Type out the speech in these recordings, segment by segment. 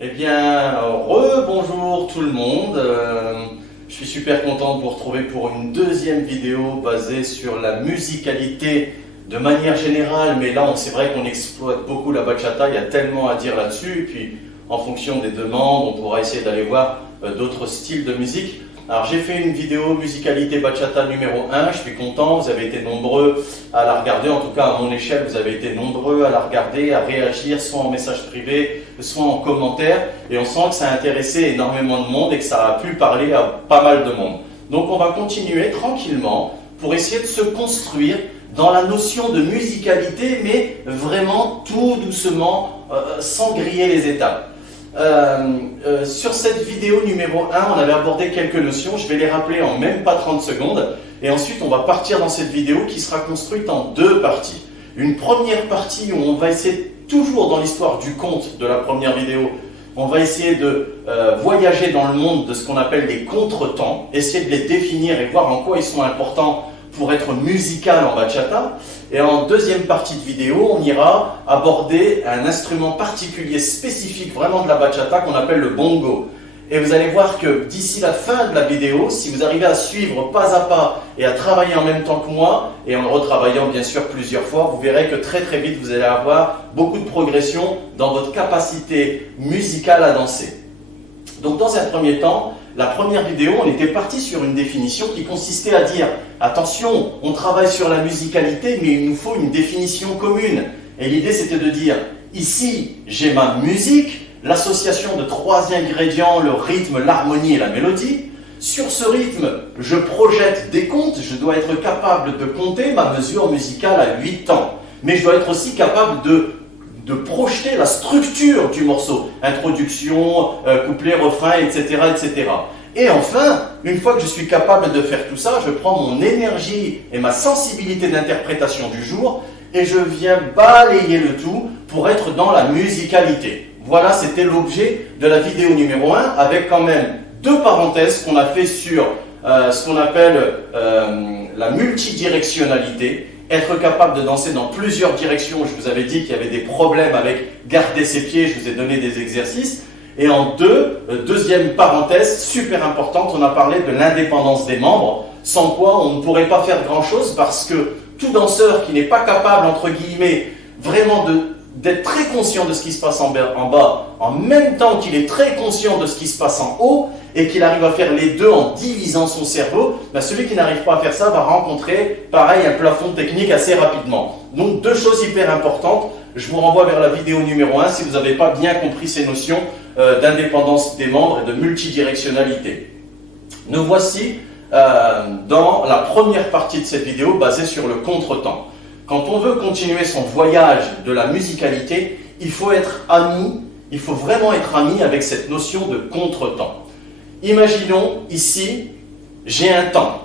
Eh bien, rebonjour tout le monde. Je suis super content de vous retrouver pour une deuxième vidéo basée sur la musicalité de manière générale. Mais là, c'est vrai qu'on exploite beaucoup la bachata, il y a tellement à dire là-dessus. Et puis, en fonction des demandes, on pourra essayer d'aller voir d'autres styles de musique. Alors, j'ai fait une vidéo musicalité bachata numéro 1, je suis content, vous avez été nombreux à la regarder, en tout cas à mon échelle, vous avez été nombreux à la regarder, à réagir, soit en message privé, soit en commentaire, et on sent que ça a intéressé énormément de monde et que ça a pu parler à pas mal de monde. Donc on va continuer tranquillement pour essayer de se construire dans la notion de musicalité, mais vraiment tout doucement, sans griller les étapes. Sur cette vidéo numéro 1, on avait abordé quelques notions, je vais les rappeler en même pas 30 secondes, et ensuite on va partir dans cette vidéo qui sera construite en deux parties. Une première partie où on va essayer, toujours dans l'histoire du conte de la première vidéo, on va essayer de voyager dans le monde de ce qu'on appelle les contretemps, essayer de les définir et voir en quoi ils sont importants pour être musical en bachata. Et en deuxième partie de vidéo, on ira aborder un instrument particulier spécifique vraiment de la bachata qu'on appelle le bongo. Et vous allez voir que d'ici la fin de la vidéo, si vous arrivez à suivre pas à pas et à travailler en même temps que moi, et en le retravaillant bien sûr plusieurs fois, vous verrez que très très vite vous allez avoir beaucoup de progression dans votre capacité musicale à danser. Donc dans un premier temps, la première vidéo, on était parti sur une définition qui consistait à dire « Attention, on travaille sur la musicalité, mais il nous faut une définition commune. » Et l'idée, c'était de dire « Ici, j'ai ma musique, l'association de trois ingrédients, le rythme, l'harmonie et la mélodie. Sur ce rythme, je projette des comptes, je dois être capable de compter ma mesure musicale à 8 temps. Mais je dois être aussi capable de projeter la structure du morceau, introduction, couplet, refrain, etc., etc. Et enfin, une fois que je suis capable de faire tout ça, je prends mon énergie et ma sensibilité d'interprétation du jour et je viens balayer le tout pour être dans la musicalité. Voilà, c'était l'objet de la vidéo numéro 1, avec quand même deux parenthèses qu'on a fait sur ce qu'on appelle la multidirectionnalité. Être capable de danser dans plusieurs directions. Je vous avais dit qu'il y avait des problèmes avec garder ses pieds, je vous ai donné des exercices. Et en deuxième parenthèse, super importante, on a parlé de l'indépendance des membres, sans quoi on ne pourrait pas faire grand-chose, parce que tout danseur qui n'est pas capable, entre guillemets, vraiment d'être très conscient de ce qui se passe en bas, en même temps qu'il est très conscient de ce qui se passe en haut, et qu'il arrive à faire les deux en divisant son cerveau, celui qui n'arrive pas à faire ça va rencontrer, pareil, un plafond technique assez rapidement. Donc deux choses hyper importantes, je vous renvoie vers la vidéo numéro 1 si vous n'avez pas bien compris ces notions d'indépendance des membres et de multidirectionnalité. Nous voici dans la première partie de cette vidéo basée sur le contretemps. Quand on veut continuer son voyage de la musicalité, il faut être ami, il faut vraiment être ami avec cette notion de contretemps. Imaginons ici, j'ai un temps,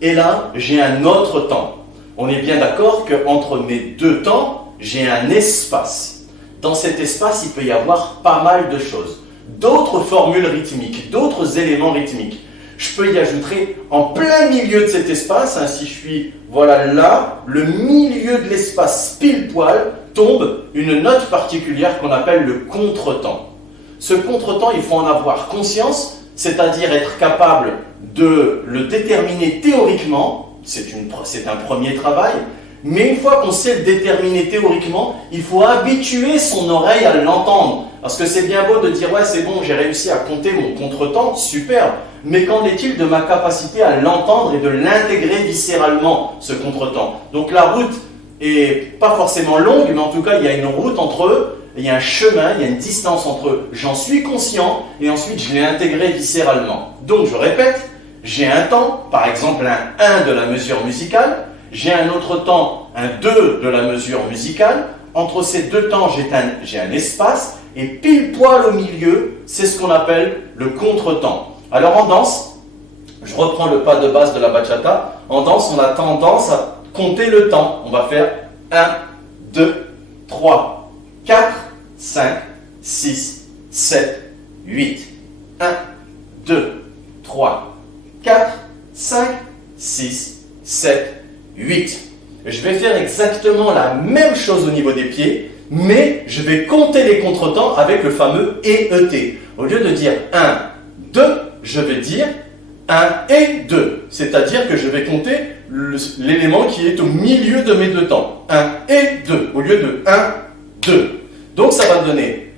et là, j'ai un autre temps. On est bien d'accord qu'entre mes deux temps, j'ai un espace. Dans cet espace, il peut y avoir pas mal de choses. D'autres formules rythmiques, d'autres éléments rythmiques. Je peux y ajouter en plein milieu de cet espace, si je suis, voilà là, le milieu de l'espace pile poil, tombe une note particulière qu'on appelle le contretemps. Ce contretemps, il faut en avoir conscience, c'est-à-dire être capable de le déterminer théoriquement, c'est un premier travail, mais une fois qu'on sait le déterminer théoriquement, il faut habituer son oreille à l'entendre. Parce que c'est bien beau de dire « ouais, c'est bon, j'ai réussi à compter mon contretemps, super », mais qu'en est-il de ma capacité à l'entendre et de l'intégrer viscéralement, ce contretemps? Donc la route est pas forcément longue, mais en tout cas, il y a une route entre eux, il y a un chemin, il y a une distance entre eux. J'en suis conscient et ensuite je l'ai intégré viscéralement. Donc je répète, j'ai un temps, par exemple un 1 de la mesure musicale, j'ai un autre temps, un 2 de la mesure musicale. Entre ces deux temps, j'ai un espace et pile poil au milieu, c'est ce qu'on appelle le contretemps. Alors en danse, je reprends le pas de base de la bachata, en danse on a tendance à compter le temps. On va faire 1, 2, 3, 4, 5, 6, 7, 8. 1, 2, 3, 4, 5, 6, 7, 8. Je vais faire exactement la même chose au niveau des pieds, mais je vais compter les contretemps avec le fameux EET. Au lieu de dire 1, 2, je vais dire 1 et 2. C'est-à-dire que je vais compter l'élément qui est au milieu de mes deux temps. 1 et 2, au lieu de 1, 2. Donc ça va donner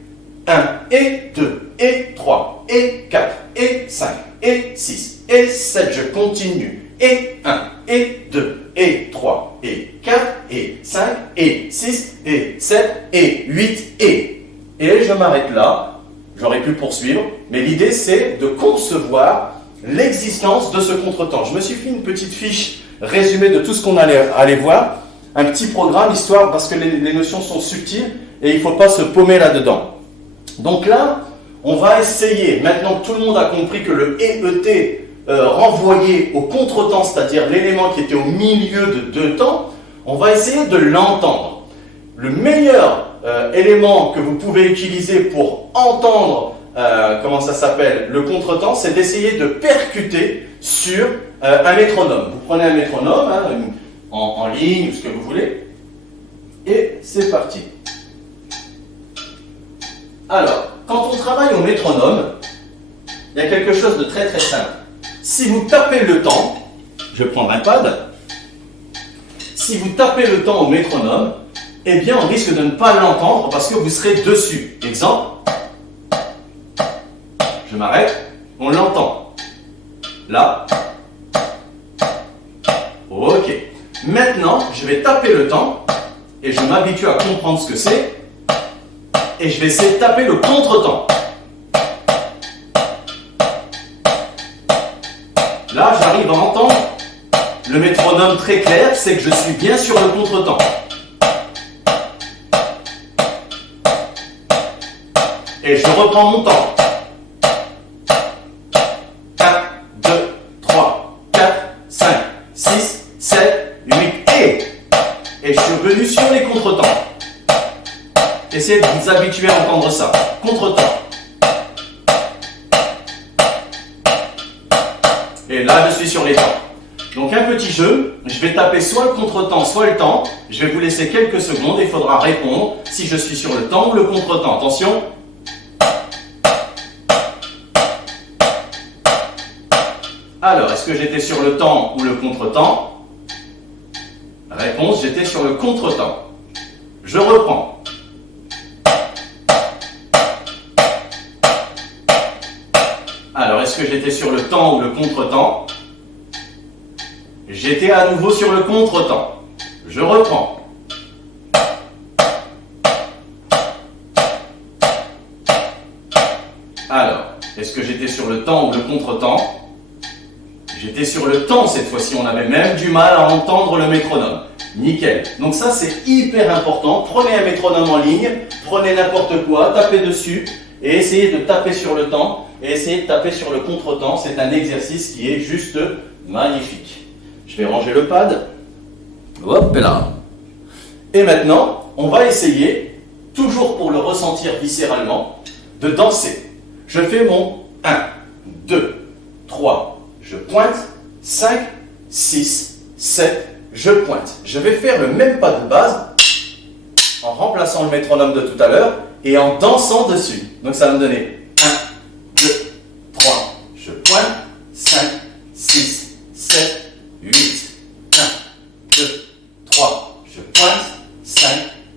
1 et 2, et 3, et 4, et 5, et 6, et 7. Je continue. Et 1, et 2, et 3, et 4, et 5, et 6, et 7, et 8, et je m'arrête là. J'aurais pu poursuivre, mais l'idée c'est de concevoir l'existence de ce contretemps. Je me suis fait une petite fiche résumée de tout ce qu'on allait voir, un petit programme, histoire, parce que les notions sont subtiles, et il ne faut pas se paumer là-dedans. Donc là, on va essayer, maintenant que tout le monde a compris que le EET renvoyé au contretemps, c'est-à-dire l'élément qui était au milieu de deux temps, on va essayer de l'entendre. Le meilleur élément que vous pouvez utiliser pour entendre le contretemps, c'est d'essayer de percuter sur un métronome. Vous prenez un métronome, hein, en ligne ou ce que vous voulez, et c'est parti. Alors, quand on travaille au métronome, il y a quelque chose de très très simple. Si vous tapez le temps, je vais prendre un pad, si vous tapez le temps au métronome, eh bien on risque de ne pas l'entendre parce que vous serez dessus. Exemple, je m'arrête, on l'entend. Là, ok. Maintenant, je vais taper le temps et je m'habitue à comprendre ce que c'est et je vais essayer de taper le contretemps. Là, j'arrive à entendre le métronome très clair, c'est que je suis bien sur le contretemps. Et je reprends mon temps. 1, 2, 3, 4, 5, 6, 7, 8, et je suis revenu sur les contretemps. Essayez de vous habituer à entendre ça. Contretemps. Et là, je suis sur les temps. Donc un petit jeu, je vais taper soit le contretemps, soit le temps. Je vais vous laisser quelques secondes et il faudra répondre si je suis sur le temps ou le contretemps. Attention. Alors, est-ce que j'étais sur le temps ou le contretemps? Réponse, j'étais sur le contretemps. Je reprends. Alors, est-ce que j'étais sur le temps ou le contretemps? J'étais à nouveau sur le contretemps. Je reprends. Alors, est-ce que j'étais sur le temps ou le contretemps? J'étais sur le temps cette fois-ci. On avait même du mal à entendre le métronome. Nickel. Donc ça, c'est hyper important. Prenez un métronome en ligne, prenez n'importe quoi, tapez dessus et essayez de taper sur le temps et essayez de taper sur le contretemps. C'est un exercice qui est juste magnifique. Je vais ranger le pad. Hop là. Et maintenant, on va essayer, toujours pour le ressentir viscéralement, de danser. Je fais mon 1, 2, 3, je pointe, 5, 6, 7, je pointe. Je vais faire le même pas de base en remplaçant le métronome de tout à l'heure et en dansant dessus. Donc ça va me donner 1, 2, 3, je pointe, 5, 6, 7, 8, 1, 2, 3, je pointe, 5,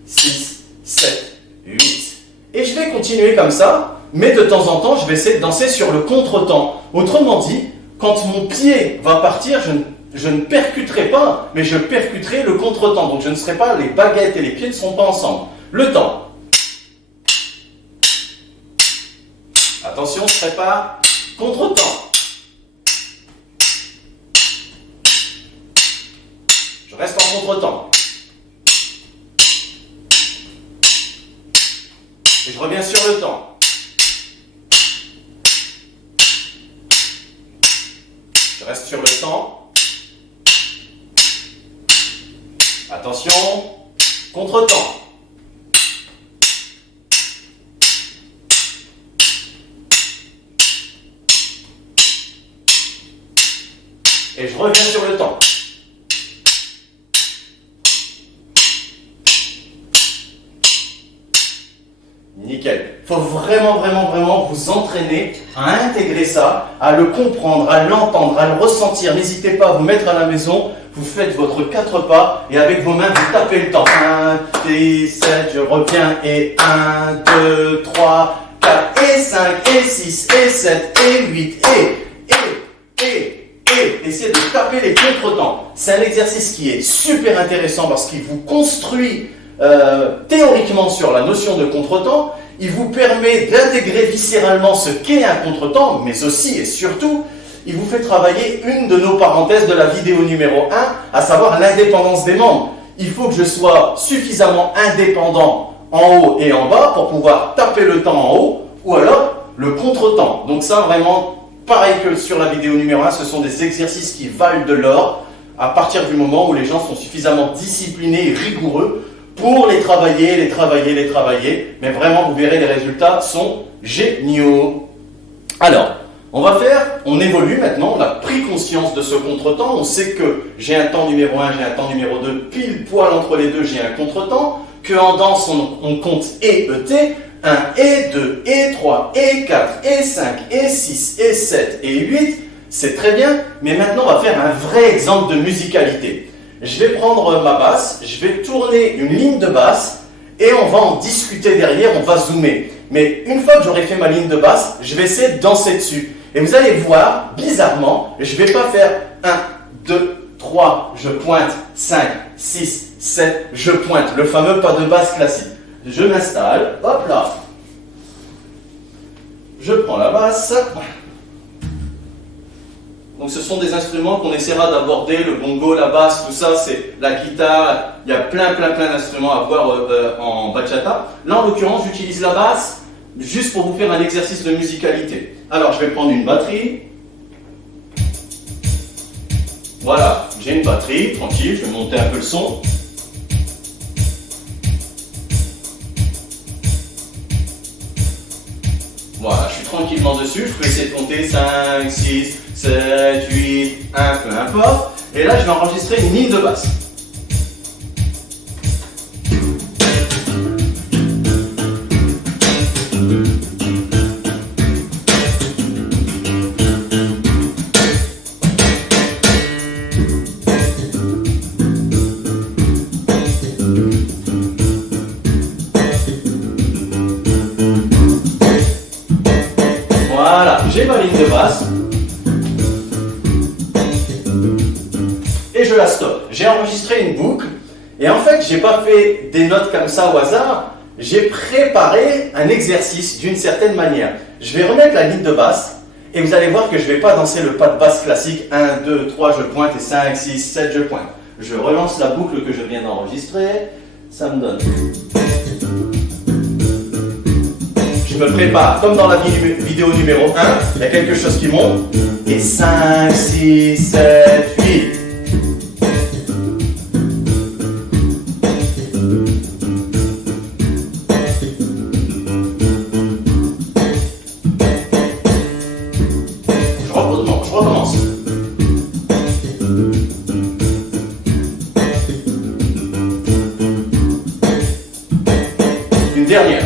6, 7, 8. Et je vais continuer comme ça, mais de temps en temps, je vais essayer de danser sur le contretemps. Autrement dit, quand mon pied va partir, je ne percuterai pas, mais je percuterai le contretemps. Donc je ne serai pas, les baguettes et les pieds ne seront pas ensemble. Le temps. Attention, je prépare. Contretemps. Je reste en contretemps. Et je reviens sur le temps. Je reste sur le temps. Attention, contre-temps. Et je reviens sur le temps. nickel. Il faut vraiment, vraiment, vraiment vous entraîner à intégrer ça, à le comprendre, à l'entendre, à le ressentir. N'hésitez pas à vous mettre à la maison, vous faites votre 4 pas et avec vos mains, vous tapez le temps. 1, 10, 7, je reviens et 1, 2, 3, 4 et 5 et 6 et 7 et 8 et essayez de taper les contretemps. C'est un exercice qui est super intéressant parce qu'il vous construit théoriquement sur la notion de contretemps. Il vous permet d'intégrer viscéralement ce qu'est un contretemps, mais aussi et surtout, il vous fait travailler une de nos parenthèses de la vidéo numéro 1, à savoir l'indépendance des membres. Il faut que je sois suffisamment indépendant en haut et en bas pour pouvoir taper le temps en haut, ou alors le contretemps. Donc ça, vraiment, pareil que sur la vidéo numéro 1, ce sont des exercices qui valent de l'or à partir du moment où les gens sont suffisamment disciplinés et rigoureux pour les travailler. Mais vraiment, vous verrez, les résultats sont géniaux. Alors, on évolue maintenant, on a pris conscience de ce contretemps, on sait que j'ai un temps numéro 1, j'ai un temps numéro 2, pile poil entre les deux, j'ai un contretemps, qu'en danse, on compte et ET, 1 et 2 et 3 et 4 et 5 et 6 et 7 et 8, c'est très bien, mais maintenant on va faire un vrai exemple de musicalité. Je vais prendre ma basse, je vais tourner une ligne de basse et on va en discuter derrière, on va zoomer. Mais une fois que j'aurai fait ma ligne de basse, je vais essayer de danser dessus. Et vous allez voir, bizarrement, je ne vais pas faire 1, 2, 3, je pointe, 5, 6, 7, je pointe, le fameux pas de basse classique. Je m'installe, hop là, je prends la basse. Donc ce sont des instruments qu'on essaiera d'aborder, le bongo, la basse, tout ça, c'est la guitare, il y a plein d'instruments à voir en bachata. Là en l'occurrence, j'utilise la basse juste pour vous faire un exercice de musicalité. Alors je vais prendre une batterie. Voilà, j'ai une batterie, tranquille, je vais monter un peu le son. Voilà, je suis tranquillement dessus, je peux essayer de compter 5, 6, 7, 8, 1, peu importe. Et là, je vais enregistrer une ligne de basse. Voilà, j'ai ma ligne de basse. Et je la stoppe. J'ai enregistré une boucle. Et en fait, je n'ai pas fait des notes comme ça au hasard. J'ai préparé un exercice d'une certaine manière. Je vais remettre la ligne de basse. Et vous allez voir que je ne vais pas danser le pas de basse classique. 1, 2, 3, je pointe. Et 5, 6, 7, je pointe. Je relance la boucle que je viens d'enregistrer. Ça me donne... Je me prépare, comme dans la vidéo numéro 1, il y a quelque chose qui monte, et 5, 6, 7, 8. Je recommence. Une dernière.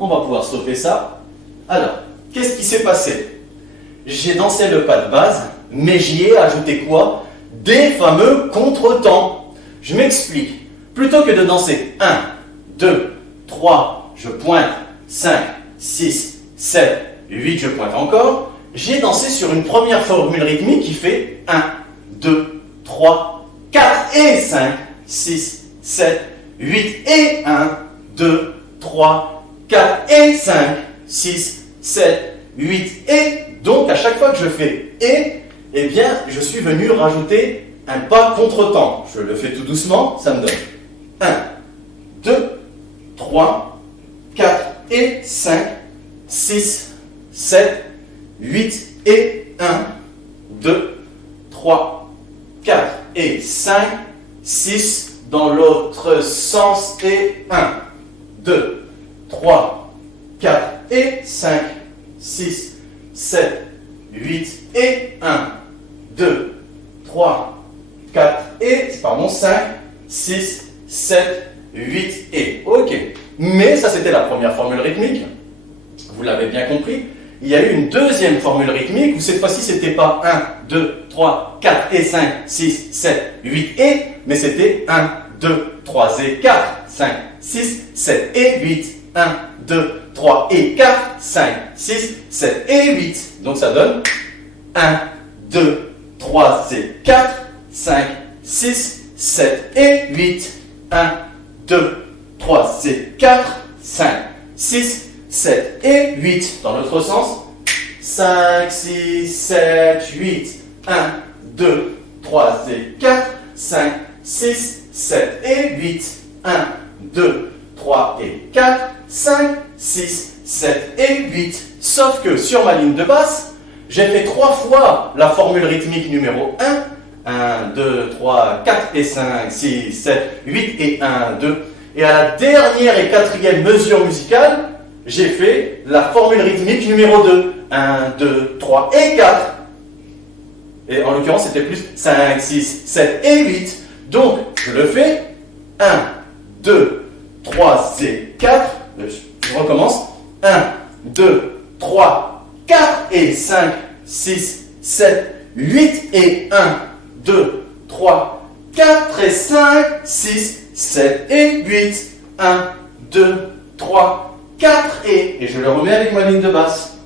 On va pouvoir stopper ça. Alors, qu'est-ce qui s'est passé? J'ai dansé le pas de base, mais j'y ai ajouté quoi? Des fameux contretemps. Je m'explique. Plutôt que de danser 1, 2, 3, je pointe, 5, 6, 7, 8, je pointe encore, j'ai dansé sur une première formule rythmique qui fait 1, 2, 3, 4 et 5, 6, 7, 8 et 1, 2, 3, 4 et 5, 6, 7, 8 et donc à chaque fois que je fais et, eh bien je suis venu rajouter un pas contretemps. Je le fais tout doucement, ça me donne 1, 2, 3, 4 et 5, 6, 7, 8 et 1, 2, 3, 4 et 5, 6 dans l'autre sens et 1, 2, 3, 4 et 5, 6, 7, 8 et 1, 2, 3, 4 et, pardon, 5, 6, 7, 8 et. Ok. Mais ça, c'était la première formule rythmique. Vous l'avez bien compris. Il y a eu une deuxième formule rythmique où cette fois-ci, c'était pas 1, 2, 3, 4 et 5, 6, 7, 8 et, mais c'était 1, 2, 3 et 4, 5, 6, 7 et 8, 1, 2, 3 et 4, 5, 6, 7 et 8. Donc ça donne 1, 2, 3 et 4, 5, 6, 7 et 8. 1, 2, 3 et 4, 5, 6, 7 et 8. Dans l'autre sens, 5, 6, 7, 8. 1, 2, 3 et 4, 5, 6, 7 et 8. 1, 2, 3 et 4, 5, 6, 7 et 8. Sauf que sur ma ligne de basse, j'ai fait 3 fois la formule rythmique numéro 1. 1, 2, 3, 4 et 5, 6, 7, 8 et 1, 2. Et à la dernière et quatrième mesure musicale, j'ai fait la formule rythmique numéro 2. 1, 2, 3 et 4. Et en l'occurrence, c'était plus 5, 6, 7 et 8. Donc, je le fais 1, 2, 3 et 4. Je recommence. 1, 2, 3, 4 et 5, 6, 7, 8 et 1, 2, 3, 4 et 5, 6, 7 et 8. 1, 2, 3, 4 et je le remets avec ma ligne de basse.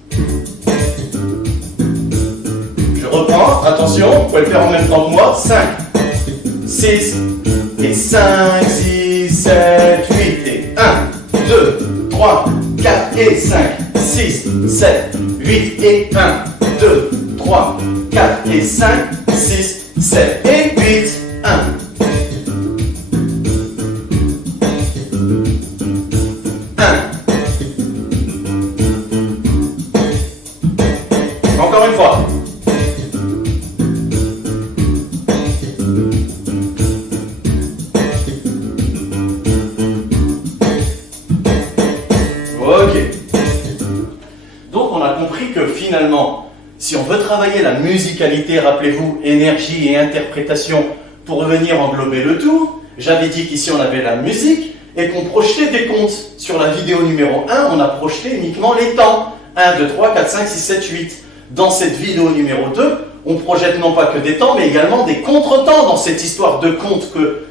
Je reprends, attention, vous pouvez le faire en même temps que moi. 5, 6 et 5, 6, 7, 8 et 1, 2, 3, 4 et 5, 6, 7, 8 et 1, 2, 3, 4 et 5, 6, 7 et 8, 1. Encore une fois. Ok. Donc on a compris que finalement, si on veut travailler la musicalité, rappelez-vous, énergie et interprétation, pour venir englober le tout, j'avais dit qu'ici on avait la musique et qu'on projetait des comptes. Sur la vidéo numéro 1, on a projeté uniquement les temps. 1, 2, 3, 4, 5, 6, 7, 8. Dans cette vidéo numéro 2, on projette non pas que des temps, mais également des contretemps dans cette histoire de compte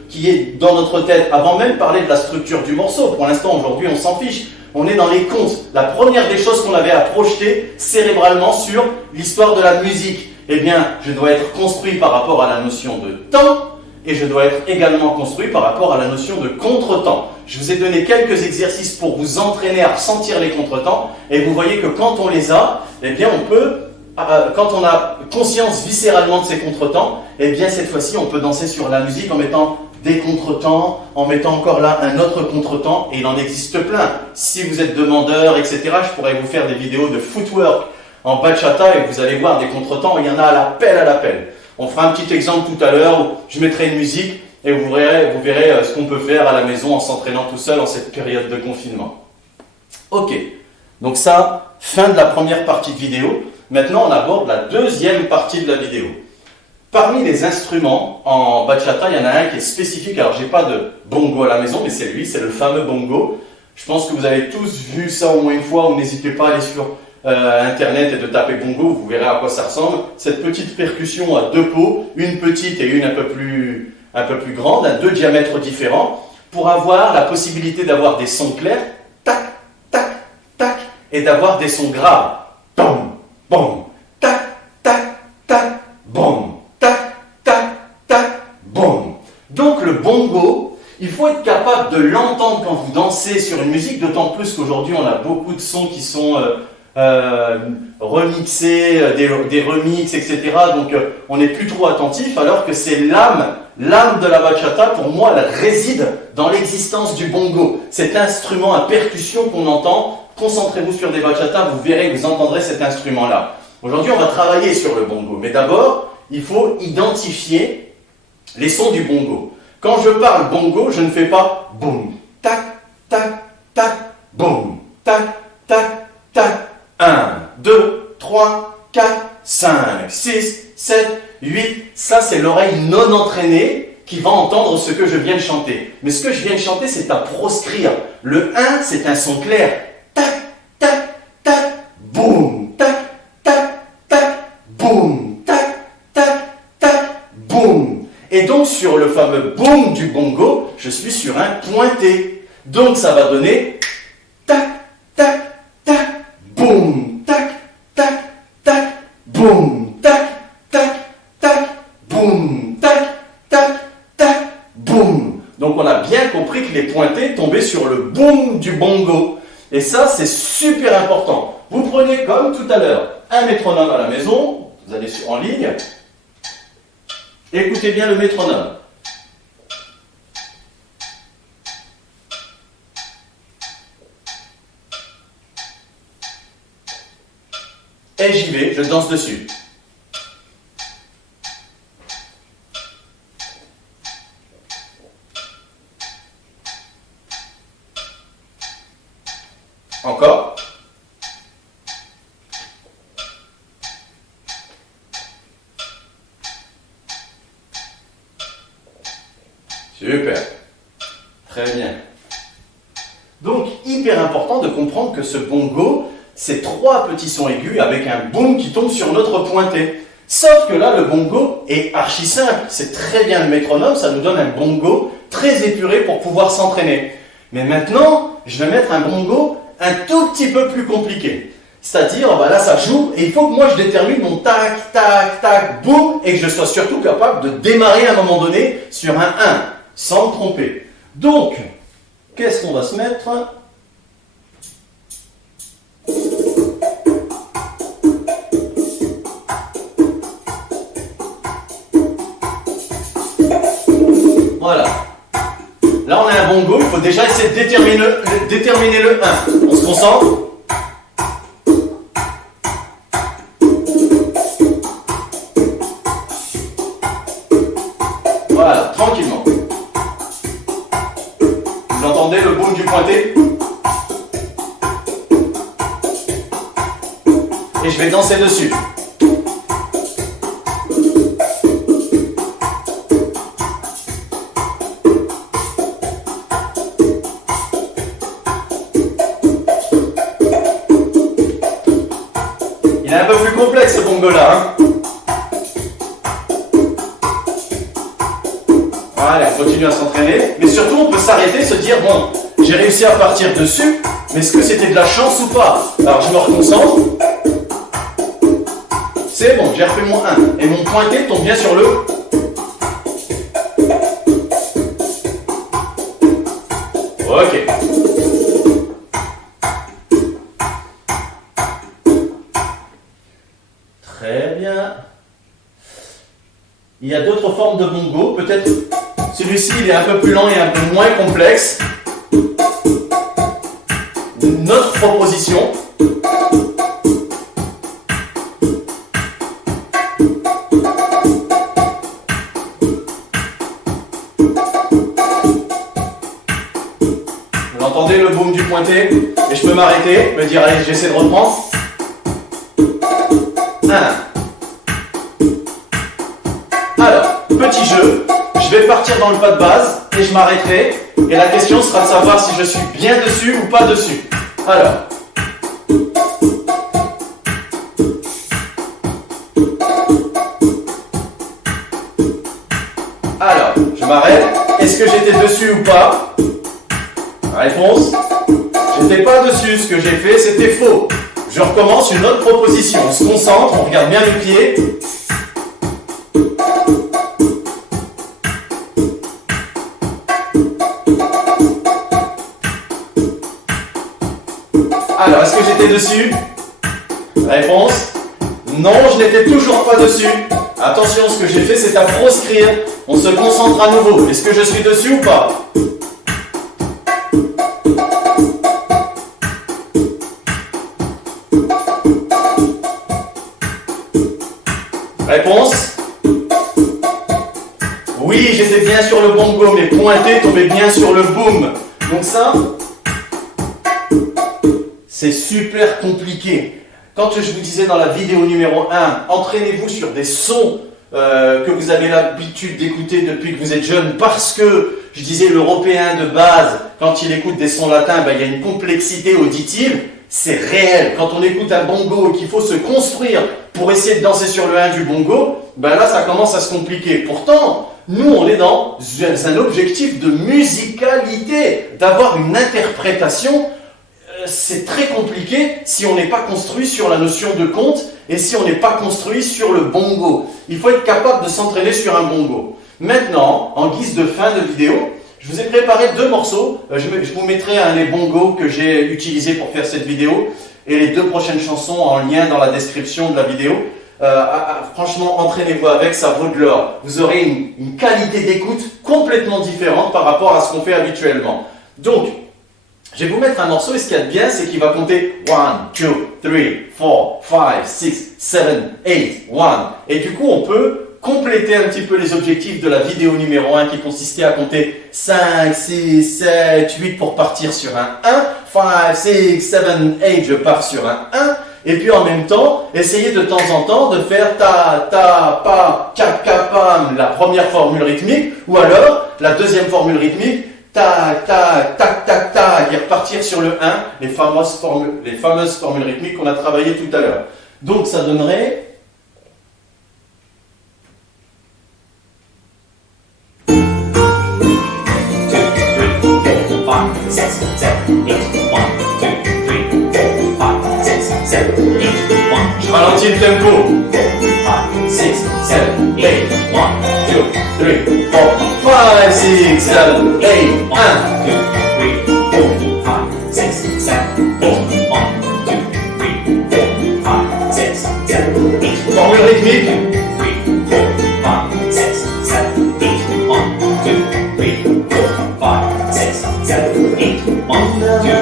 qui est dans notre tête, avant même de parler de la structure du morceau. Pour l'instant, aujourd'hui, on s'en fiche. On est dans les comptes. La première des choses qu'on avait à projeter cérébralement sur l'histoire de la musique, eh bien, je dois être construit par rapport à la notion de temps et je dois être également construit par rapport à la notion de contretemps. Je vous ai donné quelques exercices pour vous entraîner à ressentir les contretemps et vous voyez que quand on les a, eh bien, on peut, quand on a conscience viscéralement de ces contretemps, eh bien, cette fois-ci, on peut danser sur la musique en mettant des contretemps, en mettant encore là un autre contretemps, et il en existe plein. Si vous êtes demandeur, etc., je pourrais vous faire des vidéos de footwork en bachata et vous allez voir des contretemps, il y en a à l'appel à l'appel. On fera un petit exemple tout à l'heure où je mettrai une musique et vous verrez ce qu'on peut faire à la maison en s'entraînant tout seul en cette période de confinement. Ok, donc ça, fin de la première partie de vidéo. Maintenant, on aborde la deuxième partie de la vidéo. Parmi les instruments en bachata, il y en a un qui est spécifique. Alors, j'ai pas de bongo à la maison, mais c'est lui, c'est le fameux bongo. Je pense que vous avez tous vu ça au moins une fois, ou n'hésitez pas à aller sur Internet et de taper bongo, vous verrez à quoi ça ressemble. Cette petite percussion à deux peaux, une petite et une un peu plus grande, à deux diamètres différents, pour avoir la possibilité d'avoir des sons clairs, tac, tac, tac, et d'avoir des sons graves, bom, bom, tac, tac, tac, bom. Donc le bongo, il faut être capable de l'entendre quand vous dansez sur une musique, d'autant plus qu'aujourd'hui on a beaucoup de sons qui sont remixés, des remixes, etc. Donc on n'est plus trop attentif, alors que c'est l'âme de la bachata, pour moi, elle réside dans l'existence du bongo. Cet instrument à percussion qu'on entend, concentrez-vous sur des bachatas, vous verrez, vous entendrez cet instrument-là. Aujourd'hui, on va travailler sur le bongo, mais d'abord, il faut identifier les sons du bongo. Quand je parle bongo, je ne fais pas boum, tac, tac, tac, boum, tac, tac, tac. 1, 2, 3, 5, 6, 7, 8. Ça, c'est l'oreille non entraînée qui va entendre ce que je viens de chanter. Mais ce que je viens de chanter, c'est à proscrire. Le 1, c'est un son clair. Tac, tac, tac, boum, tac, tac, tac, boum, tac, tac, tac, boum. Et donc, sur le fameux boum du bongo, je suis sur un pointé. Donc, ça va donner tac, tac, tac, boum, tac, tac, tac, boum, tac, tac, tac, boum, tac, tac, tac, boum. Donc, on a bien compris que les pointés tombaient sur le boum du bongo. Et ça, c'est super important. Vous prenez, comme tout à l'heure, un métronome à la maison, vous allez en ligne, écoutez bien le métronome. Et j'y vais, je danse dessus. Encore. Super. Très bien. Donc, hyper important de comprendre que ce bongo, c'est 3 petits sons aigus avec un boom qui tombe sur notre pointé. Sauf que là, le bongo est archi simple. C'est très bien le métronome, ça nous donne un bongo très épuré pour pouvoir s'entraîner. Mais maintenant, je vais mettre un bongo un tout petit peu plus compliqué. C'est-à-dire, là, ça joue et il faut que moi, je détermine mon tac, tac, tac, boum, et que je sois surtout capable de démarrer à un moment donné sur un 1, sans me tromper. Donc, qu'est-ce qu'on va se mettre ? Voilà. Là, on a un bongo, il faut déjà essayer de déterminer le 1. On se concentre. Voilà, tranquillement. Vous entendez le boom du pointé? Et je vais danser dessus. Il est un peu plus complexe ce bongo-là. Hein. Voilà, on continue à s'entraîner. Mais surtout, on peut s'arrêter et se dire, bon, j'ai réussi à partir dessus, mais est-ce que c'était de la chance ou pas? Alors je me reconcentre. C'est bon, j'ai refait mon 1. Et mon pointé tombe bien sur le... Ok. Très bien. Il y a d'autres formes de bongo. Peut-être celui-ci, il est un peu plus lent et un peu moins complexe. Notre proposition. Vous entendez le boom du pointé? Et je peux m'arrêter, me dire, allez, j'essaie de reprendre. 1. Alors, petit jeu, je vais partir dans le pas de base et je m'arrêterai. Et la question sera de savoir si je suis bien dessus ou pas dessus. Alors. Alors, je m'arrête. Est-ce que j'étais dessus ou pas? La réponse, j'étais pas dessus. Ce que j'ai fait, c'était faux. Je recommence une autre proposition. On se concentre, on regarde bien les pieds. Alors, est-ce que j'étais dessus? Réponse, non, je n'étais toujours pas dessus. Attention, ce que j'ai fait, c'est à proscrire. On se concentre à nouveau. Est-ce que je suis dessus ou pas? Réponse, oui, j'étais bien sur le bongo, mes pointés tombaient bien sur le boom. Donc ça, c'est super compliqué. Quand je vous disais dans la vidéo numéro 1, entraînez-vous sur des sons que vous avez l'habitude d'écouter depuis que vous êtes jeune, parce que, je disais, l'Européen de base, quand il écoute des sons latins, il y a une complexité auditive, c'est réel. Quand on écoute un bongo et qu'il faut se construire pour essayer de danser sur le 1 du bongo, là ça commence à se compliquer. Pourtant, nous on est dans un objectif de musicalité, d'avoir une interprétation. C'est très compliqué si on n'est pas construit sur la notion de compte et si on n'est pas construit sur le bongo. Il faut être capable de s'entraîner sur un bongo. Maintenant, en guise de fin de vidéo, je vous ai préparé 2 morceaux. Je vous mettrai les bongos que j'ai utilisés pour faire cette vidéo et les 2 prochaines chansons en lien dans la description de la vidéo. Franchement, entraînez-vous avec, ça vaut de l'or. Vous aurez une qualité d'écoute complètement différente par rapport à ce qu'on fait habituellement. Donc, je vais vous mettre un morceau et ce qu'il y a de bien, c'est qu'il va compter 1, 2, 3, 4, 5, 6, 7, 8, 1. Et du coup, on peut compléter un petit peu les objectifs de la vidéo numéro 1 qui consistait à compter 5, 6, 7, 8 pour partir sur un 1, 5, 6, 7, 8, je pars sur un 1. Et puis en même temps, essayez de temps en temps de faire ta, ta, pa, ka, ka, pam, la première formule rythmique, ou alors la deuxième formule rythmique, tac, tac, tac, tac, tac, et repartir sur le 1, les fameuses formules rythmiques qu'on a travaillées tout à l'heure. Donc ça donnerait... Je ralentis le tempo. 5, 6, 7, 8, 1, 2, 3, 4, 5, 6, 7, 8, 1, 2, 3, 4, 5, 6, 7, 8, 1, 2, 3, 4, 5, 6, 7, 8. Formule rythmique. 3, 4, 5, 6, 7, 8, 1, 2, 3, 4, 5, 6, 7, 8, 1, 2,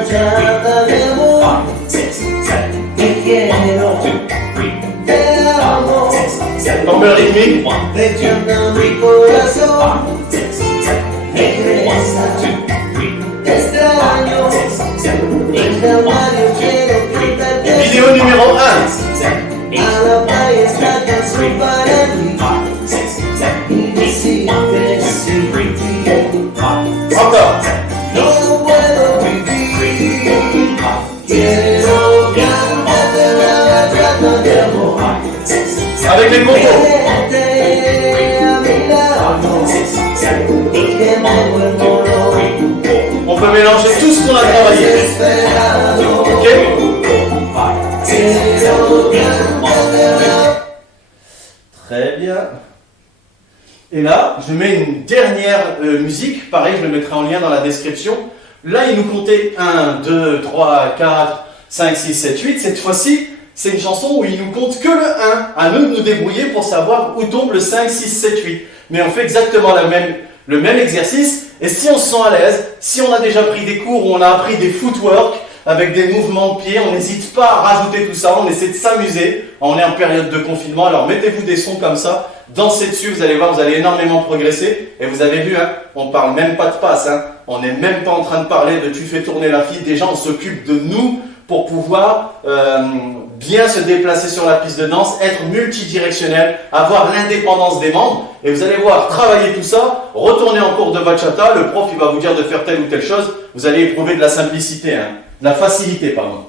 3, 4, 5, 6, 7, 8, 1, 2, 3, 4, 5, 6, 7. Formule rythmique. 1, 2, 3, 4, vidéo numéro 1. Encore. Avec les compos. On peut mélanger tout ce qu'on a travaillé. Ok? Très bien. Et là, je mets une dernière musique. Pareil, je le mettrai en lien dans la description. Là, il nous comptait 1, 2, 3, 4, 5, 6, 7, 8. Cette fois-ci, c'est une chanson où il nous compte que le 1. À nous de nous débrouiller pour savoir où tombe le 5, 6, 7, 8. Mais on fait exactement le même exercice. Et si on se sent à l'aise, si on a déjà pris des cours où on a appris des footwork avec des mouvements de pied, on n'hésite pas à rajouter tout ça. On essaie de s'amuser. On est en période de confinement, alors mettez-vous des sons comme ça. Dansez dessus, vous allez voir, vous allez énormément progresser. Et vous avez vu, on parle même pas de passe. On n'est même pas en train de parler de tu fais tourner la fille. Déjà, on s'occupe de nous pour pouvoir bien se déplacer sur la piste de danse, être multidirectionnel, avoir l'indépendance des membres. Et vous allez voir, travailler tout ça, retourner en cours de bachata, le prof il va vous dire de faire telle ou telle chose, vous allez éprouver de la simplicité, de la facilité, pardon.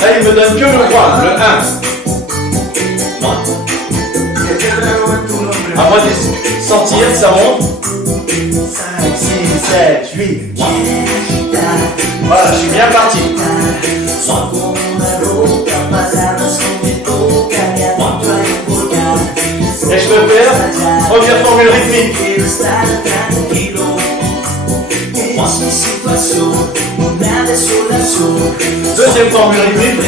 Là, il me donne que le 1, le 1. À moi de sentir, ça monte. 5, 6, 7, 8. Voilà, je suis bien parti. Et je peux faire première formule rythmique. Deuxième formule rythmique.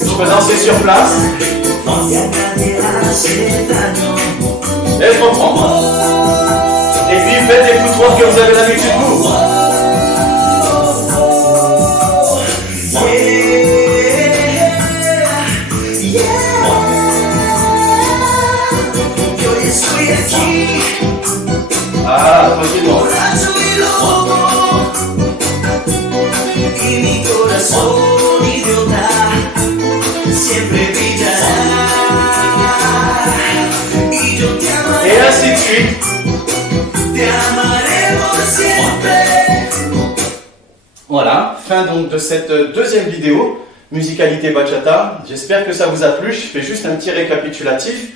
Je peux danser sur place. Et je reprends. Et puis faites des footwork que vous avez l'habitude de vous. tranquillement. Et ainsi de suite. Voilà, fin donc de cette deuxième vidéo, musicalité bachata. J'espère que ça vous a plu. Je fais juste un petit récapitulatif.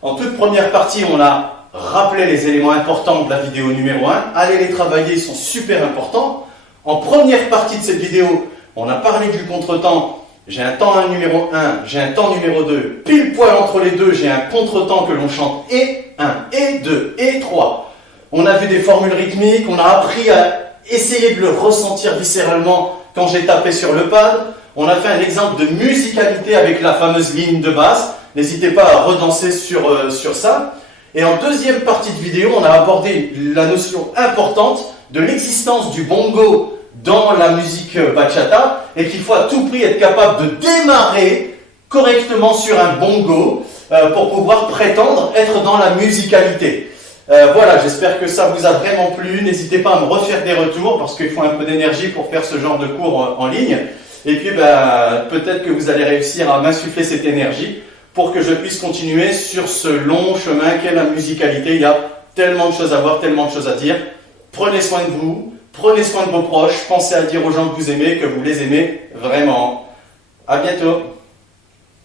En toute première partie, on a rappelé les éléments importants de la vidéo numéro 1. Allez les travailler, ils sont super importants. En première partie de cette vidéo, on a parlé du contretemps. J'ai un temps numéro 1, j'ai un temps numéro 2. Pile poil entre les deux, j'ai un contretemps que l'on chante et 1, et 2, et 3. On a vu des formules rythmiques, on a appris à essayer de le ressentir viscéralement quand j'ai tapé sur le pad. On a fait un exemple de musicalité avec la fameuse ligne de basse. N'hésitez pas à redanser sur ça. Et en deuxième partie de vidéo, on a abordé la notion importante de l'existence du bongo dans la musique bachata et qu'il faut à tout prix être capable de démarrer correctement sur un bongo pour pouvoir prétendre être dans la musicalité. Voilà, j'espère que ça vous a vraiment plu. N'hésitez pas à me refaire des retours parce qu'il faut un peu d'énergie pour faire ce genre de cours en ligne. Et puis peut-être que vous allez réussir à m'insuffler cette énergie pour que je puisse continuer sur ce long chemin qu'est la musicalité. Il y a tellement de choses à voir, tellement de choses à dire. Prenez soin de vous, prenez soin de vos proches, pensez à dire aux gens que vous aimez, que vous les aimez vraiment. À bientôt.